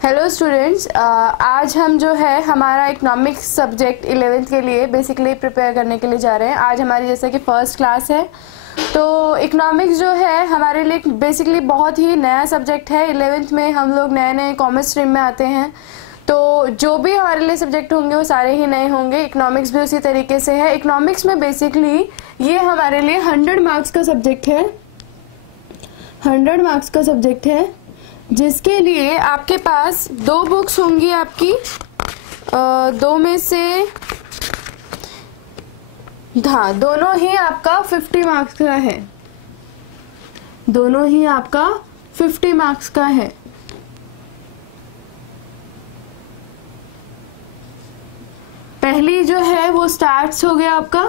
Hello students, आज हम जो है हमारा इकोनॉमिक्स सब्जेक्ट 11th के लिए बेसिकली प्रिपेयर करने के लिए जा रहे हैं। आज हमारी जैसे कि फर्स्ट क्लास है, तो इकोनॉमिक्स जो है हमारे लिए बेसिकली बहुत ही नया सब्जेक्ट है। 11th में हम लोग नए नए कॉमर्स स्ट्रीम में आते हैं, तो जो भी हमारे लिए सब्जेक्ट होंगे वो सारे ही नए होंगे। इकोनॉमिक्स भी उसी तरीके से है। इकोनॉमिक्स में बेसिकली ये हमारे लिए 100 मार्क्स का सब्जेक्ट है, 100 मार्क्स का सब्जेक्ट है, जिसके लिए आपके पास 2 बुक्स होंगी आपकी। 2 में से हाँ, दोनों ही आपका 50 मार्क्स का है, दोनों ही आपका 50 मार्क्स का है। पहली जो है वो स्टार्ट्स हो गया आपका।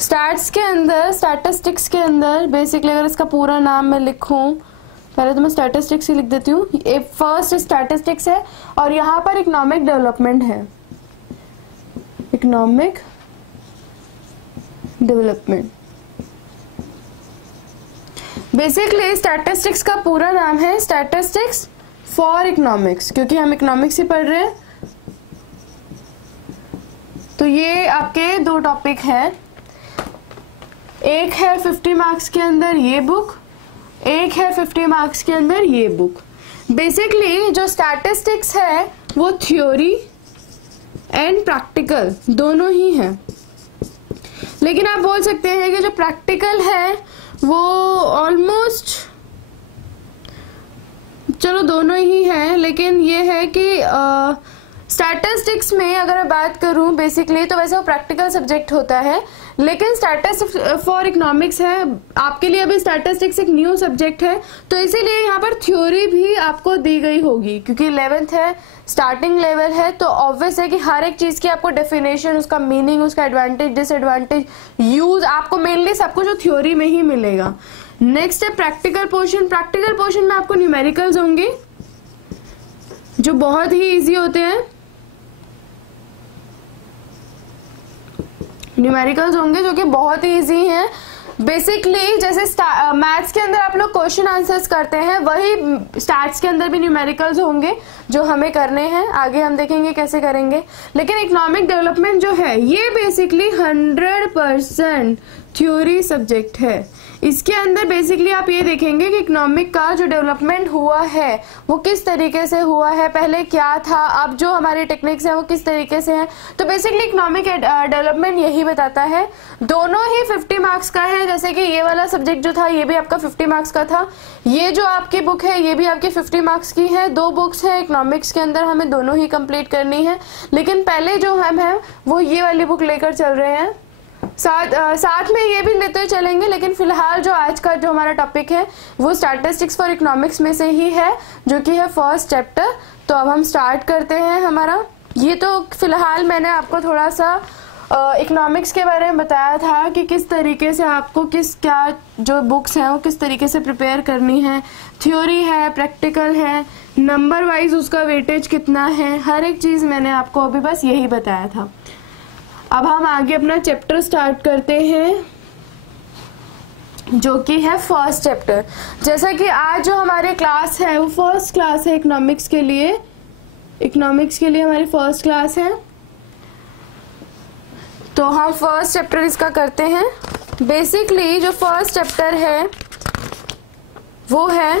स्टार्ट्स के अंदर, स्टैटिस्टिक्स के अंदर बेसिकली अगर इसका पूरा नाम मैं लिखूं, पहले तो मैं स्टैटिस्टिक्स ही लिख देती हूँ। ये फर्स्ट स्टैटिस्टिक्स है और यहाँ पर इकोनॉमिक डेवलपमेंट है, इकोनॉमिक डेवलपमेंट। बेसिकली स्टैटिस्टिक्स का पूरा नाम है स्टैटिस्टिक्स फॉर इकोनॉमिक्स, क्योंकि हम इकोनॉमिक्स ही पढ़ रहे हैं। तो ये आपके 2 टॉपिक हैं, एक है 50 मार्क्स के अंदर ये बुक, एक है 50 मार्क्स के अंदर ये बुक। बेसिकली जो स्टैटिस्टिक्स है वो थ्योरी एंड प्रैक्टिकल दोनों ही हैं, लेकिन आप बोल सकते हैं कि जो प्रैक्टिकल है वो ऑलमोस्ट, चलो दोनों ही हैं, लेकिन ये है कि स्टैटिस्टिक्स में अगर मैं बात करूं बेसिकली तो वैसे वो प्रैक्टिकल सब्जेक्ट होता है, लेकिन स्टैटिस्टिक्स फॉर इकोनॉमिक्स है आपके लिए। अभी स्टैटिस्टिक्स एक न्यू सब्जेक्ट है, तो इसीलिए यहाँ पर थ्योरी भी आपको दी गई होगी, क्योंकि 11th है, स्टार्टिंग लेवल है, तो ऑब्वियस है कि हर एक चीज़ की आपको डेफिनेशन, उसका मीनिंग, उसका एडवांटेज, डिसएडवांटेज, यूज आपको मेनली सब कुछ जो थ्योरी में ही मिलेगा। नेक्स्ट है प्रैक्टिकल पोर्शन। प्रैक्टिकल पोर्शन में आपको न्यूमेरिकल्स होंगे जो बहुत ही ईजी होते हैं, न्यूमेरिकल्स होंगे जो कि बहुत ही इजी हैं। बेसिकली जैसे मैथ्स के अंदर आप लोग क्वेश्चन आंसर्स करते हैं, वही स्टैट्स के अंदर भी न्यूमेरिकल्स होंगे जो हमें करने हैं, आगे हम देखेंगे कैसे करेंगे। लेकिन इकोनॉमिक डेवलपमेंट जो है ये बेसिकली 100% थ्योरी सब्जेक्ट है। इसके अंदर बेसिकली आप ये देखेंगे कि इकोनॉमिक का जो डेवलपमेंट हुआ है वो किस तरीके से हुआ है, पहले क्या था, अब जो हमारी टेक्निक्स हैं वो किस तरीके से हैं। तो बेसिकली इकोनॉमिक डेवलपमेंट यही बताता है। दोनों ही 50 मार्क्स का है, जैसे कि ये वाला सब्जेक्ट जो था ये भी आपका 50 मार्क्स का था, ये जो आपकी बुक है ये भी आपकी 50 मार्क्स की है। 2 बुक्स है इकोनॉमिक्स के अंदर, हमें दोनों ही कंप्लीट करनी है, लेकिन पहले जो हम हैं वो ये वाली बुक लेकर चल रहे हैं, साथ में ये भी लेते चलेंगे। लेकिन फिलहाल जो आज का जो हमारा टॉपिक है वो स्टैटिस्टिक्स फॉर इकोनॉमिक्स में से ही है, जो कि है फर्स्ट चैप्टर। तो अब हम स्टार्ट करते हैं हमारा। ये तो फिलहाल मैंने आपको थोड़ा सा इकोनॉमिक्स के बारे में बताया था कि किस तरीके से आपको क्या जो बुक्स हैं वो किस तरीके से प्रिपेयर करनी है। थ्योरी है, प्रैक्टिकल है, नंबर वाइज उसका वेटेज कितना है, हर एक चीज़ मैंने आपको अभी बस यही बताया था। अब हम आगे अपना चैप्टर स्टार्ट करते हैं, जो कि है फर्स्ट चैप्टर। जैसा कि आज जो हमारी क्लास है वो फर्स्ट क्लास है इकोनॉमिक्स के लिए, इकोनॉमिक्स के लिए हमारी फर्स्ट क्लास है, तो हम फर्स्ट चैप्टर इसका करते हैं। बेसिकली जो फर्स्ट चैप्टर है वो है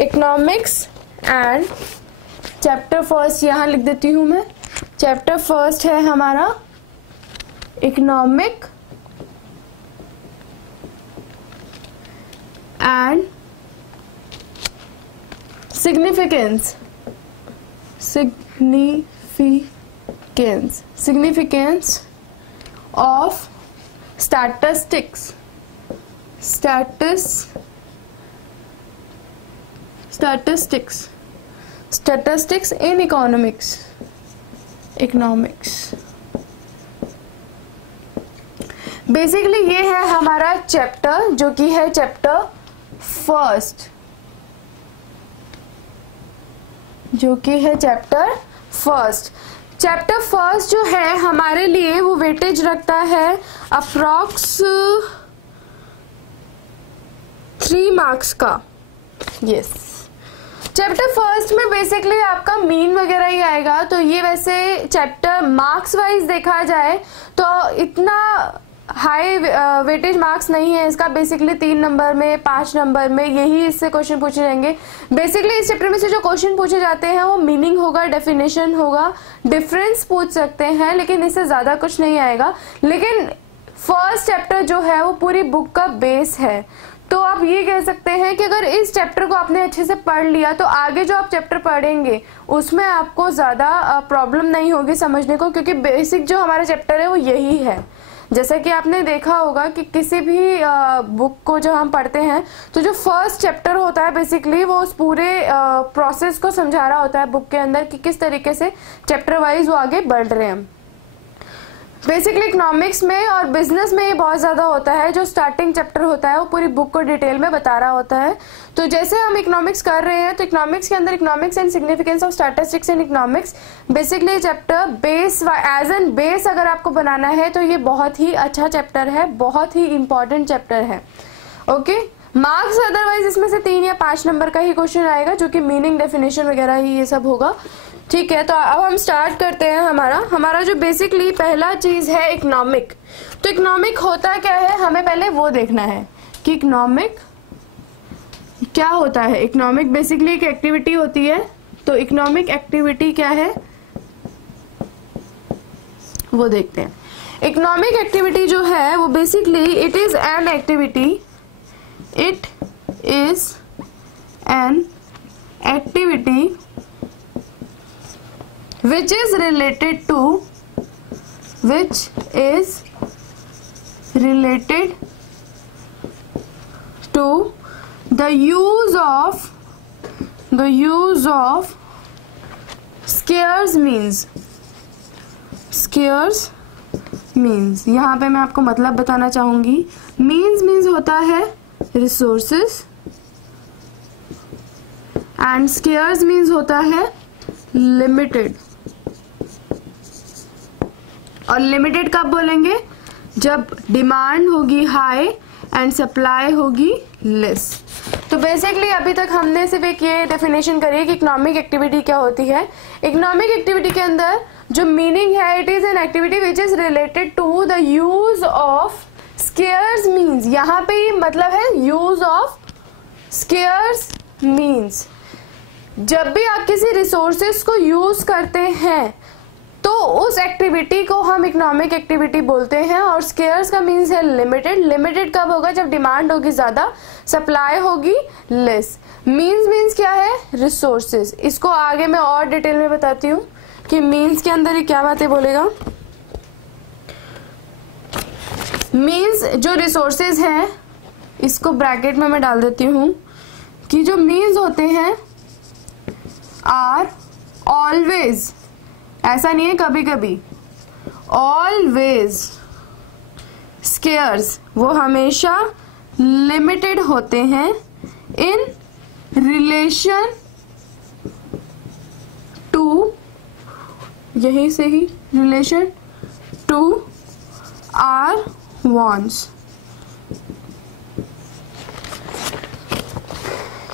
इकोनॉमिक्स एंड चैप्टर फर्स्ट, यहाँ लिख देती हूँ मैं। चैप्टर फर्स्ट है हमारा economic and significance, significance of statistics, statistics in economics. Basically ये है हमारा चैप्टर, जो कि है चैप्टर फर्स्ट, जो कि है चैप्टर फर्स्ट। चैप्टर फर्स्ट जो है हमारे लिए वो वेटेज रखता है अप्रॉक्स 3 मार्क्स का। यस, चैप्टर फर्स्ट में बेसिकली आपका मीन वगैरह ही आएगा। तो ये वैसे चैप्टर मार्क्स वाइज देखा जाए तो इतना हाई वेटेज मार्क्स नहीं है इसका। बेसिकली 3 नंबर में 5 नंबर में यही इससे क्वेश्चन पूछे जाएंगे। बेसिकली इस चैप्टर में से जो क्वेश्चन पूछे जाते हैं वो मीनिंग होगा, डेफिनेशन होगा, डिफरेंस पूछ सकते हैं, लेकिन इससे ज़्यादा कुछ नहीं आएगा। लेकिन फर्स्ट चैप्टर जो है वो पूरी बुक का बेस है। तो आप ये कह सकते हैं कि अगर इस चैप्टर को आपने अच्छे से पढ़ लिया तो आगे जो आप चैप्टर पढ़ेंगे उसमें आपको ज़्यादा प्रॉब्लम नहीं होगी समझने को, क्योंकि बेसिक जो हमारा चैप्टर है वो यही है। जैसा कि आपने देखा होगा कि किसी भी बुक को जब हम पढ़ते हैं तो जो फर्स्ट चैप्टर होता है बेसिकली वो उस पूरे प्रोसेस को समझा रहा होता है बुक के अंदर कि किस तरीके से चैप्टर वाइज वो आगे बढ़ रहे हैं। बेसिकली इकोनॉमिक्स में और बिजनेस में ये बहुत ज़्यादा होता है। जो स्टार्टिंग चैप्टर होता है वो पूरी बुक को डिटेल में बता रहा होता है। तो जैसे हम इकोनॉमिक्स कर रहे हैं तो इकोनॉमिक्स के अंदर economics and significance of statistics in economics basically chapter base as an base अगर आपको बनाना है तो ये बहुत ही अच्छा चैप्टर है, बहुत ही इंपॉर्टेंट चैप्टर है। ओके, मार्क्स अदरवाइज इसमें से 3 या 5 नंबर का ही क्वेश्चन आएगा जो कि मीनिंग, डेफिनेशन वगैरह ही ये सब होगा। ठीक है, तो अब हम स्टार्ट करते हैं। हमारा जो बेसिकली पहला चीज है इकोनॉमिक। तो इकोनॉमिक होता क्या है हमें पहले वो देखना है कि इकोनॉमिक क्या होता है। इकोनॉमिक बेसिकली एक एक्टिविटी होती है। तो इकोनॉमिक एक्टिविटी क्या है वो देखते हैं। इकोनॉमिक एक्टिविटी जो है वो basically it is an activity, it is an activity which is related to the use of scarce means। यहाँ पे मैं आपको मतलब बताना चाहूंगी। means होता है resources and scarce means होता है limited। और लिमिटेड कब बोलेंगे? जब डिमांड होगी हाई एंड सप्लाई होगी लेस। तो बेसिकली अभी तक हमने सिर्फ एक ये डेफिनेशन करी कि इकोनॉमिक एक्टिविटी क्या होती है। इकोनॉमिक एक्टिविटी के अंदर जो मीनिंग है, it is an activity which is related to the use of scarce means. यहाँ पे ये मतलब है यूज ऑफ स्केयर्स मीन्स। जब भी आप किसी रिसोर्सेस को यूज करते हैं तो उस एक्टिविटी को हम इकोनॉमिक एक्टिविटी बोलते हैं। और स्केयर्स का मीन्स है लिमिटेड। लिमिटेड कब होगा? जब डिमांड होगी ज़्यादा, सप्लाई होगी लेस। मीन्स क्या है? रिसोर्सेज। इसको आगे मैं और डिटेल में बताती हूँ कि मीन्स के अंदर ये क्या बातें बोलेगा। मीन्स जो रिसोर्सेज हैं, इसको ब्रैकेट में मैं डाल देती हूँ कि जो मीन्स होते हैं आर ऑलवेज, ऐसा नहीं है कभी कभी, ऑलवेज स्केयर्स, वो हमेशा लिमिटेड होते हैं इन रिलेशन टू, यहीं से ही रिलेशन टू आर वांट्स।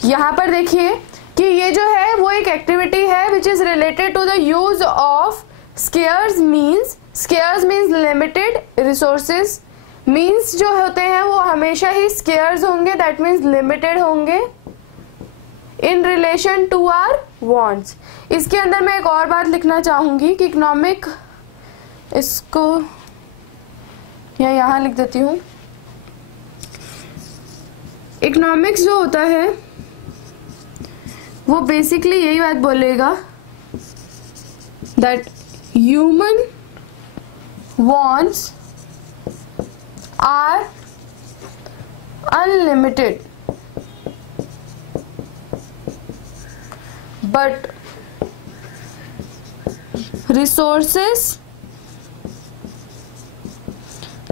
यहां पर देखिए कि ये जो है वो एक एक्टिविटी है which is related to the use of scarce means. Scarce means limited, resources means जो होते हैं वो हमेशा ही स्केयर्स होंगे, दैट मीन्स लिमिटेड होंगे in relation to our wants. इसके अंदर मैं एक और बात लिखना चाहूंगी कि इकोनॉमिक, इसको या यहाँ लिख देती हूँ। इकोनॉमिक्स जो होता है वो बेसिकली यही बात बोलेगा that human wants are unlimited, but resources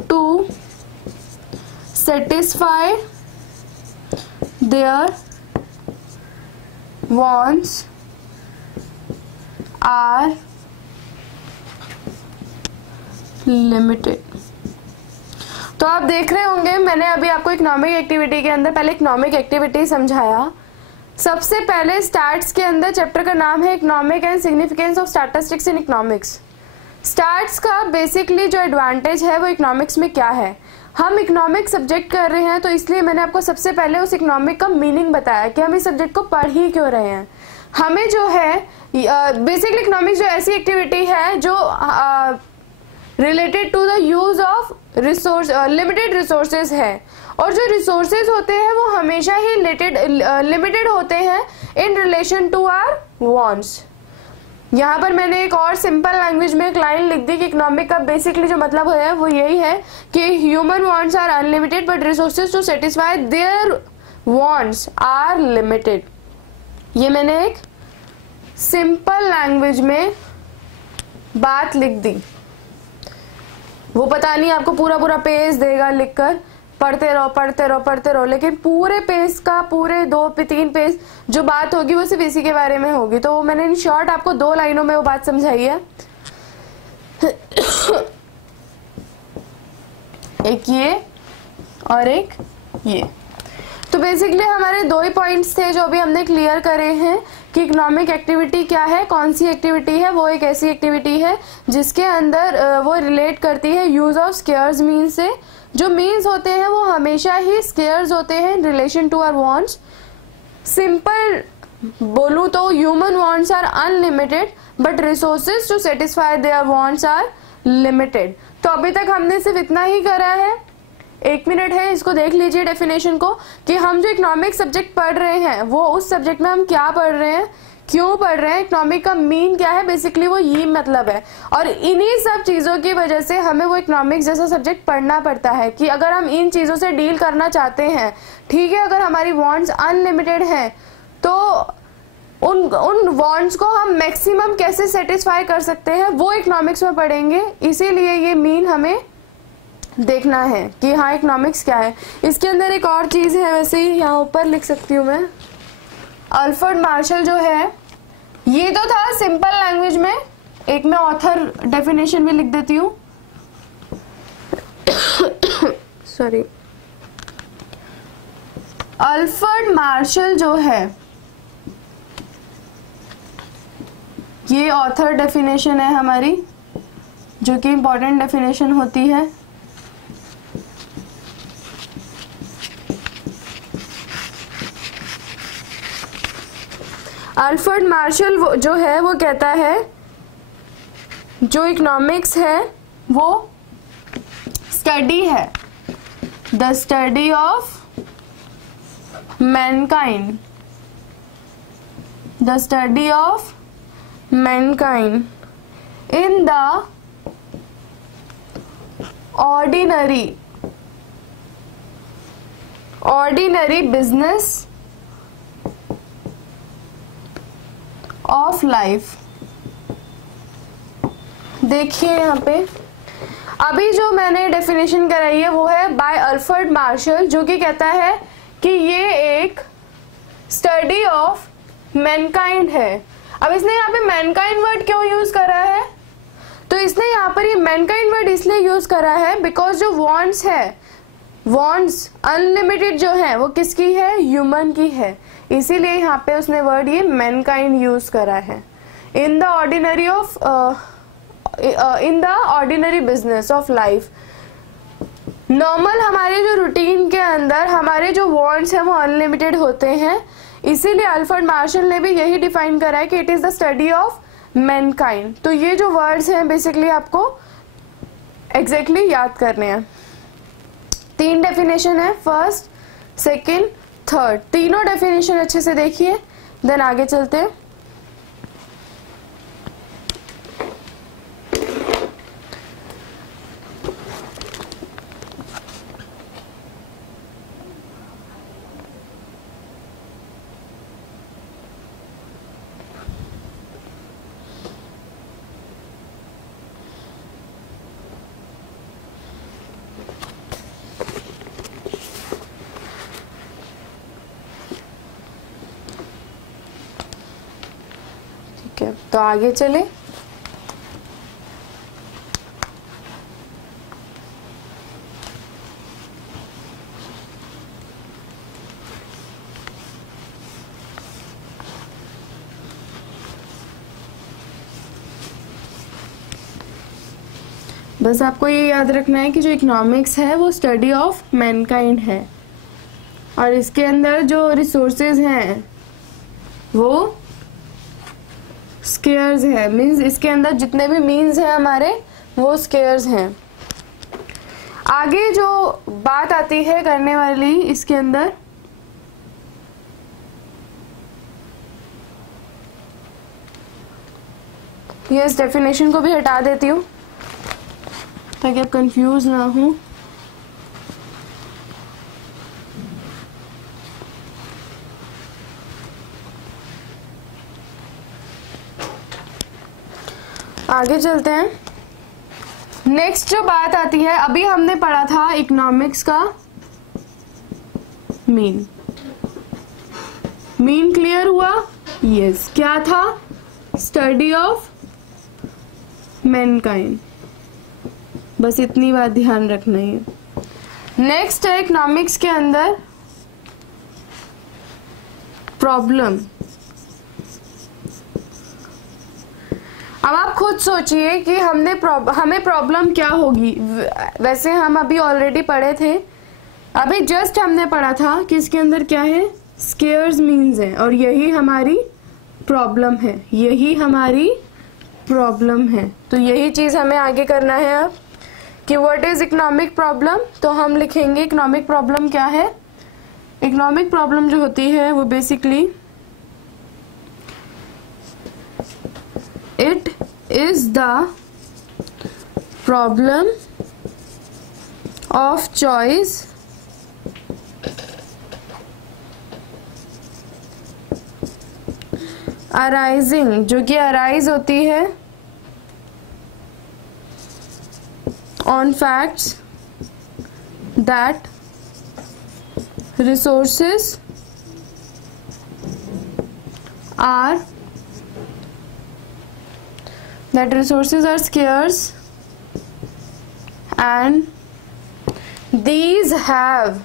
to satisfy their wants are limited. तो आप देख रहे होंगे मैंने अभी आपको इकोनॉमिक एक्टिविटी के अंदर पहले इकोनॉमिक एक्टिविटी समझाया, सबसे पहले स्टैट्स के अंदर चैप्टर का नाम है economic and significance of statistics in economics. Stats का बेसिकली जो एडवांटेज है वो इकोनॉमिक्स में क्या है। हम इकोनॉमिक सब्जेक्ट कर रहे हैं तो इसलिए मैंने आपको सबसे पहले उस इकोनॉमिक का मीनिंग बताया कि हम इस सब्जेक्ट को पढ़ ही क्यों रहे हैं। हमें जो है बेसिकली इकोनॉमिक्स जो ऐसी एक्टिविटी है जो related to the use of resource limited resources है, और जो रिसोर्सेज होते हैं वो हमेशा ही लिमिटेड होते हैं in relation to our wants. यहाँ पर मैंने एक और सिंपल लैंग्वेज में एक लाइन लिख दी कि इकोनॉमिक का बेसिकली जो मतलब है वो यही है कि human wants are unlimited but resources to satisfy their wants are limited. ये मैंने एक सिंपल लैंग्वेज में बात लिख दी। वो पता नहीं आपको पूरा पूरा पेज देगा लिखकर, पढ़ते रहो पढ़ते रहो पढ़ते रहो, लेकिन पूरे पेज का पूरे 2-3 पेज जो बात होगी वो सिर्फ इसी के बारे में होगी। तो मैंने इन शॉर्ट आपको 2 लाइनों में वो बात समझाई है। एक ये और एक ये। तो बेसिकली हमारे 2 ही पॉइंट्स थे जो अभी हमने क्लियर करे हैं कि इकोनॉमिक एक्टिविटी क्या है, कौन सी एक्टिविटी है। वो एक ऐसी एक्टिविटी है जिसके अंदर वो रिलेट करती है यूज ऑफ स्केयर्स मीन्स से। जो मीन्स होते हैं वो हमेशा ही स्केयर्स होते हैं in relation to our wants. Simple बोलूँ तो human wants are unlimited but resources to satisfy their wants are limited. तो अभी तक हमने सिर्फ इतना ही करा है। 1 मिनट है, इसको देख लीजिए डेफिनेशन को कि हम जो इकोनॉमिक सब्जेक्ट पढ़ रहे हैं वो उस सब्जेक्ट में हम क्या पढ़ रहे हैं, क्यों पढ़ रहे हैं, इकोनॉमिक का मीन क्या है, बेसिकली वो ये मतलब है। और इन्हीं सब चीज़ों की वजह से हमें वो इकोनॉमिक्स जैसा सब्जेक्ट पढ़ना पड़ता है कि अगर हम इन चीज़ों से डील करना चाहते हैं, ठीक है, अगर हमारी वांट्स अनलिमिटेड हैं तो उन वांट्स को हम मैक्सिमम कैसे सेटिस्फाई कर सकते हैं वो इकोनॉमिक्स में पढ़ेंगे। इसीलिए ये मीन हमें देखना है कि हाँ इकोनॉमिक्स क्या है। इसके अंदर एक और चीज़ है, वैसे ही यहाँ ऊपर लिख सकती हूँ मैं। अल्फ्रेड मार्शल जो है, ये तो था सिंपल लैंग्वेज में, एक मैं ऑथर डेफिनेशन भी लिख देती हूँ। सॉरी, अल्फ्रेड मार्शल जो है ये ऑथर डेफिनेशन है हमारी, जो कि इंपॉर्टेंट डेफिनेशन होती है। अल्फ्रेड मार्शल जो है वो कहता है जो इकोनॉमिक्स है वो स्टडी है, the study of Mankind, the study of Mankind in the ordinary business of life. देखिए यहाँ पे अभी जो मैंने डेफिनेशन कराई है वो है बाय अल्फ्रेड मार्शल, जो कि कहता है कि ये एक स्टडी ऑफ मैनकाइंड है। अब इसने यहाँ पे मैनकाइंड वर्ड क्यों यूज करा है, तो इसने यहाँ पर ये मैनकाइंड वर्ड इसलिए यूज करा है बिकॉज जो वांट्स है, वांट्स अनलिमिटेड जो है वो किसकी है, ह्यूमन की है। इसीलिए यहाँ पे उसने वर्ड ये मैनकाइंड यूज करा है। In the ordinary business of life. Normal हमारे जो रूटीन के अंदर हमारे जो वांट्स हैं वो अनलिमिटेड होते हैं। इसीलिए अल्फ्रेड मार्शल ने भी यही डिफाइन करा है कि it is the study of Mankind. तो ये जो वर्ड्स हैं बेसिकली आपको एग्जैक्टली याद करने हैं। 3 डेफिनेशन है, फर्स्ट, सेकंड, थर्ड। तीनों डेफिनेशन अच्छे से देखिए, देन आगे चलते हैं। तो आगे चले। बस आपको ये याद रखना है कि जो इकोनॉमिक्स है वो स्टडी ऑफ मैनकाइंड है, और इसके अंदर जो रिसोर्सेज हैं वो स्केयर्स है। मीन्स इसके अंदर जितने भी मीन्स हैं हमारे वो स्केयर्स हैं। आगे जो बात आती है करने वाली इसके अंदर, ये इस डेफिनेशन को भी हटा देती हूँ ताकि आप कंफ्यूज ना हो। आगे चलते हैं। नेक्स्ट जो बात आती है, अभी हमने पढ़ा था इकोनॉमिक्स का मीन। मीन क्लियर हुआ? यस। क्या था? Study of Mankind. बस इतनी बात ध्यान रखना है। नेक्स्ट है इकोनॉमिक्स के अंदर प्रॉब्लम। अब आप खुद सोचिए कि हमें प्रॉब्लम क्या होगी। वैसे हम अभी ऑलरेडी पढ़े थे, अभी जस्ट हमने पढ़ा था कि इसके अंदर क्या है, स्केयर्स मीन्स है, और यही हमारी प्रॉब्लम है, यही हमारी प्रॉब्लम है। तो यही चीज हमें आगे करना है अब कि व्हाट इज इकोनॉमिक प्रॉब्लम। तो हम लिखेंगे इकोनॉमिक प्रॉब्लम क्या है। इकोनॉमिक प्रॉब्लम जो होती है वो basically it is the problem of choice arising, जो कि arise होती है on facts that resources are scarce and these have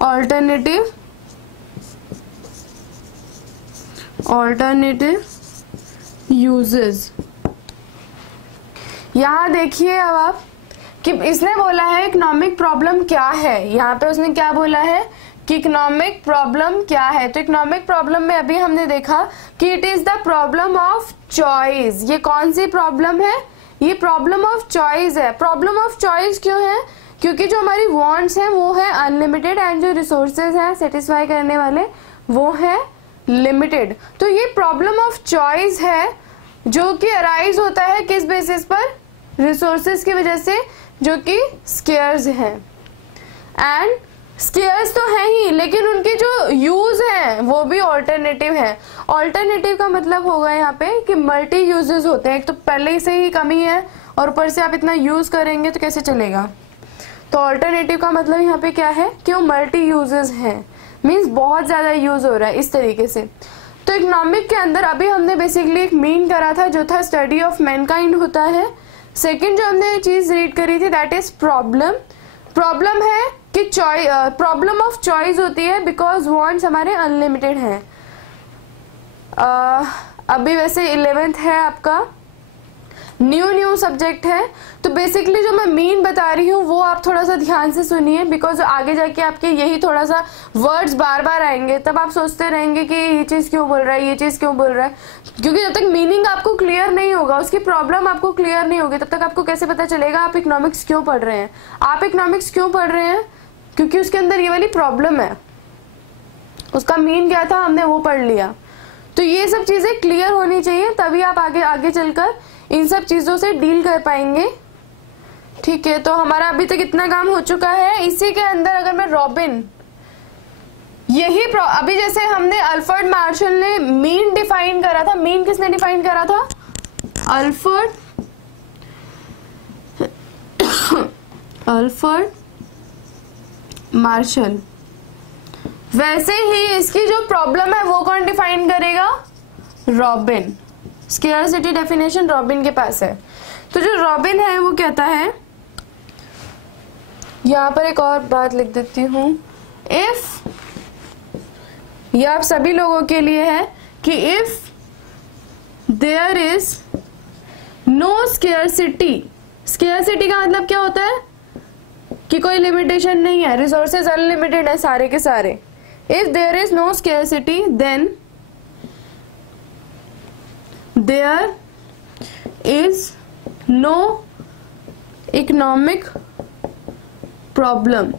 alternative uses। यहाँ देखिए अब आप कि इसने बोला है इकोनॉमिक प्रॉब्लम क्या है। यहाँ पे उसने क्या बोला है कि इकोनॉमिक प्रॉब्लम क्या है। तो इकोनॉमिक प्रॉब्लम में अभी हमने देखा कि it is the problem of choice. ये कौन सी प्रॉब्लम है? ये प्रॉब्लम ऑफ चॉइस है। प्रॉब्लम ऑफ चॉइस क्यों है? क्योंकि जो हमारी वांट्स हैं वो है अनलिमिटेड एंड जो रिसोर्सेज हैं सेटिस्फाई करने वाले वो है लिमिटेड। तो ये प्रॉब्लम ऑफ चॉइस है जो कि अराइज होता है किस बेसिस पर? रिसोर्सेज की वजह से, जो कि स्केयर्स हैं। एंड स्केयर्स तो हैं ही, लेकिन उनके जो यूज हैं वो भी ऑल्टरनेटिव है। ऑल्टरनेटिव का मतलब होगा यहाँ पे कि मल्टी यूजेस होते हैं। एक तो पहले से ही कमी है और ऊपर से आप इतना यूज करेंगे तो कैसे चलेगा। तो ऑल्टरनेटिव का मतलब यहाँ पे क्या है कि वो मल्टी यूजेस हैं, मीन्स बहुत ज्यादा यूज हो रहा है इस तरीके से। तो इकोनॉमिक के अंदर अभी हमने बेसिकली एक मीन करा था जो था स्टडी ऑफ मैनकाइंड होता है। सेकेंड जो हमने चीज रीड करी थी दैट इज प्रॉब्लम। प्रॉब्लम है कि प्रॉब्लम ऑफ चॉइस होती है बिकॉज वांट्स हमारे अनलिमिटेड हैं। अभी वैसे 11th है आपका, न्यू सब्जेक्ट है। तो बेसिकली जो मैं मीन बता रही हूँ वो आप थोड़ा सा ध्यान से सुनिए, बिकॉज आगे जाके आपके यही थोड़ा सा वर्ड्स बार बार आएंगे, तब आप सोचते रहेंगे कि ये चीज़ क्यों बोल रहा है, ये चीज़ क्यों बोल रहा है। क्योंकि जब तक मीनिंग आपको क्लियर नहीं होगा, उसकी प्रॉब्लम आपको क्लियर नहीं होगी, तब तक आपको कैसे पता चलेगा आप इकोनॉमिक्स क्यों पढ़ रहे हैं। आप इकोनॉमिक्स क्यों पढ़ रहे हैं? क्योंकि उसके अंदर ये वाली प्रॉब्लम है। उसका मीन क्या था हमने वो पढ़ लिया। तो ये सब चीज़ें क्लियर होनी चाहिए, तभी आप आगे चलकर इन सब चीज़ों से डील कर पाएंगे। ठीक है, तो हमारा अभी तक इतना काम हो चुका है। इसी के अंदर अगर मैं रॉबिन, यही अभी जैसे हमने अल्फ्रेड मार्शल ने मीन डिफाइन करा था। मीन किसने डिफाइन करा था? Alfred Marshall. वैसे ही इसकी जो प्रॉब्लम है वो कौन डिफाइन करेगा? रॉबिन। स्केयरसिटी डेफिनेशन रॉबिन के पास है। तो जो रॉबिन है वो कहता है, यहां पर एक और बात लिख देती हूं, इफ, ये आप सभी लोगों के लिए है कि if there is no scarcity, scarcity का मतलब क्या होता है कि कोई लिमिटेशन नहीं है, रिसोर्सेज अनलिमिटेड है सारे के सारे। If there is no scarcity then there is no economic problem.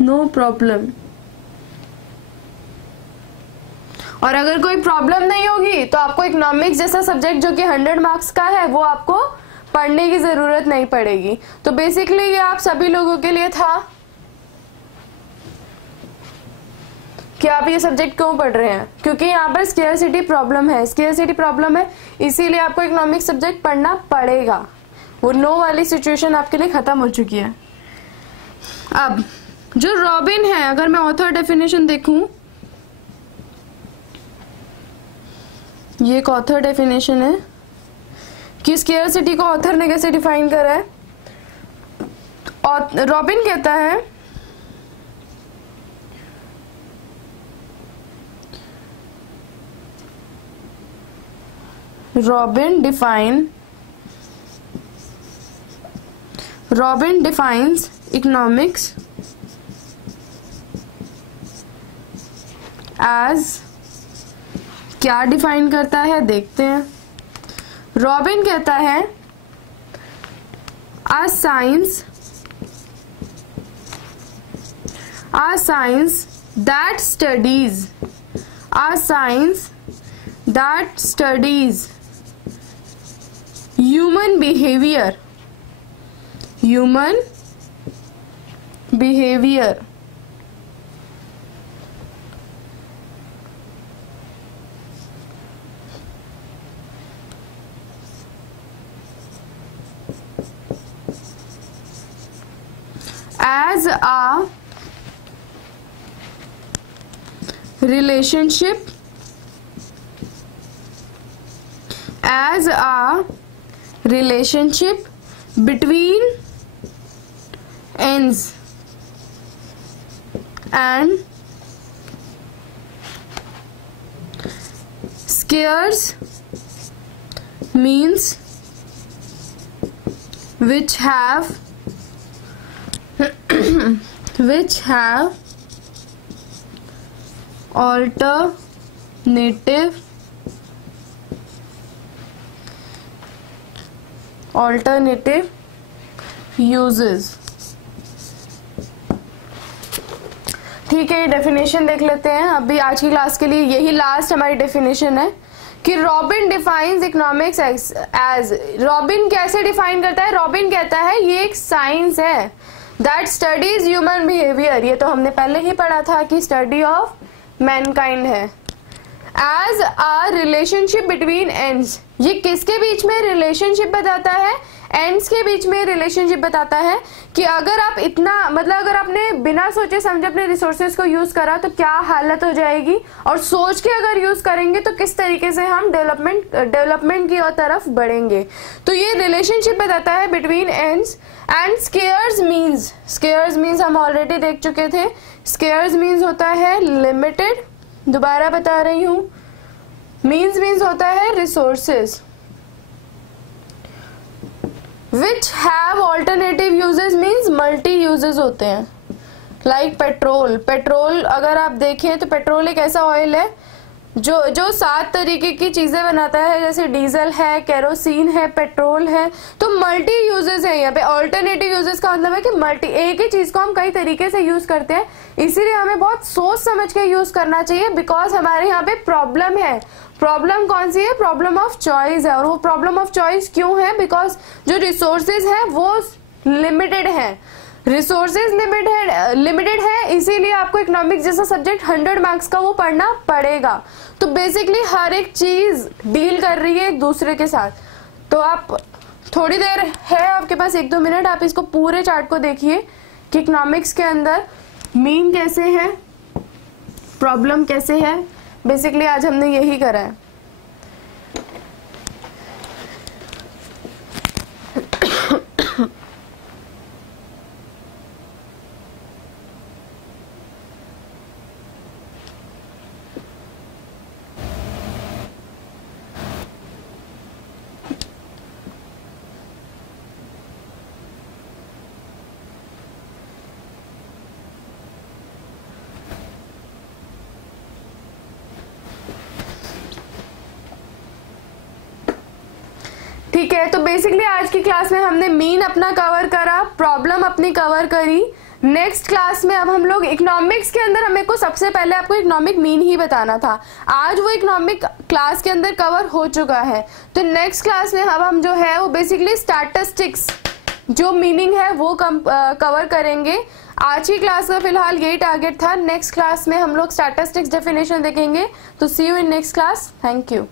No problem. और अगर कोई प्रॉब्लम नहीं होगी तो आपको इकोनॉमिक्स जैसा सब्जेक्ट जो कि 100 मार्क्स का है वो आपको पढ़ने की जरूरत नहीं पड़ेगी। तो बेसिकली ये आप सभी लोगों के लिए था कि आप ये सब्जेक्ट क्यों पढ़ रहे हैं, क्योंकि यहाँ पर स्केयरसिटी प्रॉब्लम है, स्केयरसिटी प्रॉब्लम है, इसीलिए आपको इकोनॉमिक्स सब्जेक्ट पढ़ना पड़ेगा। वो नो वाली सिचुएशन आपके लिए खत्म हो चुकी है। अब जो रॉबिन है, अगर मैं ऑथर डेफिनेशन देखूं, ये एक ऑथर डेफिनेशन है कि स्केयरसिटी को ऑथर ने कैसे डिफाइन करा है। और रॉबिन कहता है Robin defines economics as, क्या डिफाइन करता है देखते हैं। रॉबिन कहता है a science that studies human behavior as a relationship between ends and scarce means which have alternative uses। ठीक है, ये डेफिनेशन देख लेते हैं। अभी आज की क्लास के लिए यही लास्ट हमारी डेफिनेशन है कि Robin defines economics as, Robin कैसे डिफाइन करता है। रॉबिन कहता है ये एक साइंस है दैट स्टडीज ह्यूमन बिहेवियर, ये तो हमने पहले ही पढ़ा था कि स्टडी ऑफ मैनकाइंड है। As a relationship between ends, ये किसके बीच में रिलेशनशिप बताता है, एंड्स के बीच में रिलेशनशिप बताता है कि अगर आप इतना मतलब अगर आपने बिना सोचे समझे अपने रिसोर्सेज को यूज करा तो क्या हालत हो जाएगी, और सोच के अगर यूज करेंगे तो किस तरीके से हम डेवलपमेंट की तरफ बढ़ेंगे। तो ये रिलेशनशिप बताता है between ends and scarce means हम ऑलरेडी देख चुके थे। स्केयर्स मीन्स होता है लिमिटेड, दोबारा बता रही हूं, मीन्स होता है resources which have alternative uses means multi uses होते हैं। लाइक पेट्रोल अगर आप देखें तो पेट्रोल एक ऐसा ऑयल है जो 7 तरीके की चीजें बनाता है, जैसे डीजल है, केरोसिन है, पेट्रोल है। तो मल्टी यूजेस है यहाँ पे। ऑल्टरनेटिव यूजेस का मतलब है कि मल्टी, एक ही चीज को हम कई तरीके से यूज करते हैं, इसीलिए हमें बहुत सोच समझ के यूज करना चाहिए। बिकॉज हमारे यहाँ पे प्रॉब्लम है। प्रॉब्लम कौन सी है? प्रॉब्लम ऑफ चॉइस है। और वो प्रॉब्लम ऑफ चॉइस क्यों है? बिकॉज जो रिसोर्सेज है वो लिमिटेड है, रिसोर्सेज लिमिटेड है, इसीलिए आपको इकोनॉमिक्स जैसा सब्जेक्ट 100 मार्क्स का वो पढ़ना पड़ेगा। तो बेसिकली हर एक चीज डील कर रही है एक दूसरे के साथ। तो आप थोड़ी देर है आपके पास, 1-2 मिनट, आप इसको पूरे चार्ट को देखिए कि इकोनॉमिक्स के अंदर मीन कैसे है, प्रॉब्लम कैसे है। बेसिकली आज हमने यही करा है। ठीक है, तो बेसिकली आज की क्लास में हमने मीन अपना कवर करा, प्रॉब्लम अपनी कवर करी। नेक्स्ट क्लास में अब हम लोग इकोनॉमिक्स के अंदर, हमें को सबसे पहले आपको इकोनॉमिक मीन ही बताना था, आज वो इकोनॉमिक क्लास के अंदर कवर हो चुका है। तो नेक्स्ट क्लास में अब हम जो है वो बेसिकली स्टैटिस्टिक्स जो मीनिंग है वो कवर करेंगे। आज की क्लास का फिलहाल यही टारगेट था। नेक्स्ट क्लास में हम लोग स्टैटिस्टिक्स डेफिनेशन देखेंगे। तो see you in next class. Thank you.